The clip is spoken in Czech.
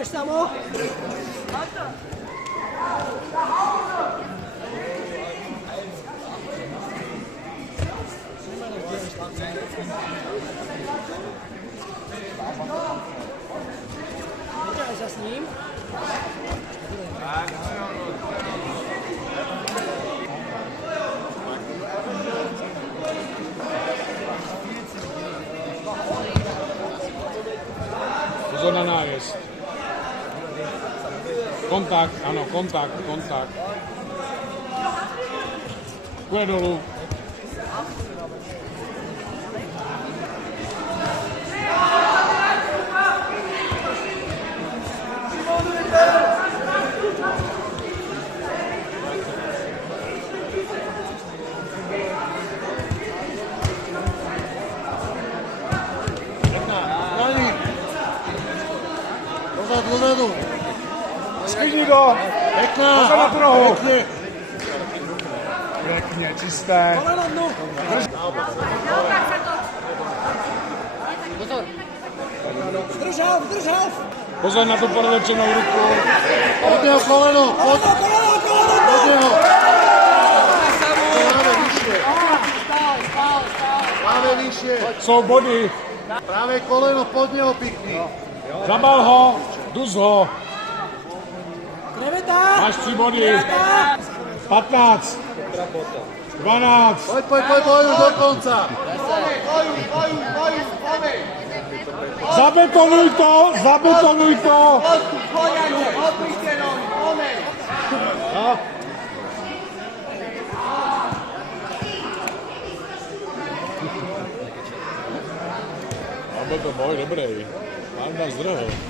Ideš samo? Nedělej se s ním. Pozor na nájezd. Kontakt, ano, kontakt, kontakt. Půjde dolů. Dozadu. Skydni go! Pekná. Pozor na tu nohu. Pekně. Pěkně, čisté. Vydržel! Pozor na tu podvečenou ruku. Pod něho koleno. Pod něho. Právě výše. Jsou body. Právě koleno pod něho pěkný. Zabal ho, dus ho. Kreveta! Máš 3 body. 15. 12. Pojď do konca. Zabetonuj to, zabetonuj to. A byl to boj dobrý. Mám tam zdroho.